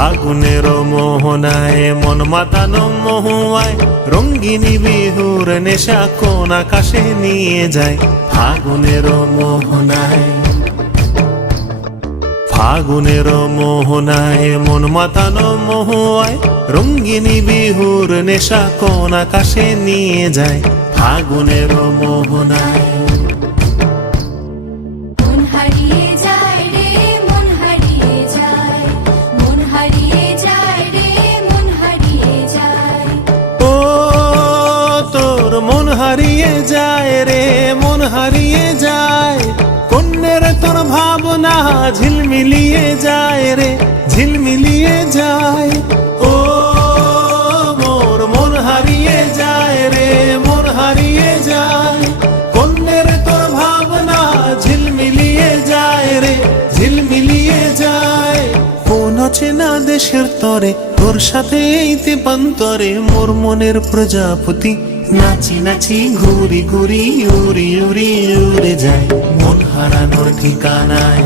ফাগুনের মোহনায় মন মাতানো মহুয়ায় রঙ্গিনী বিহুর নেশা কোন আকাশে নিয়ে যায়। ফাগুনের মোহনায় ফাগুনের মোহনায় মন মাতানো মহুয়ায় রঙ্গিনী বিহুর নেশা কোন আকাশে নিয়ে যায়। ফাগুনের মোহনায় মন হারিয়ে যায় রে, মন হারিয়ে যায়। কন্যের তোর ভাবনা ঝিলমিলিয়ে যায় রে, ঝিলমিলিয়ে যায়। ও মোর মন হারিয়ে যায় রে, মন হারিয়ে যায়। কন্যের তোর ভাবনা ঝিলমিলিয়ে যায় রে, ঝিলমিলিয়ে যায়। কোন চেনা দেশের তরে তোর সাথে এই তেপান্তরে মোর মনের প্রজাপতি নাচি নাচি ঘুরি ঘুরি উড়ি উড়ি উড়ে যায়। মন হারানোর ঠিকানায়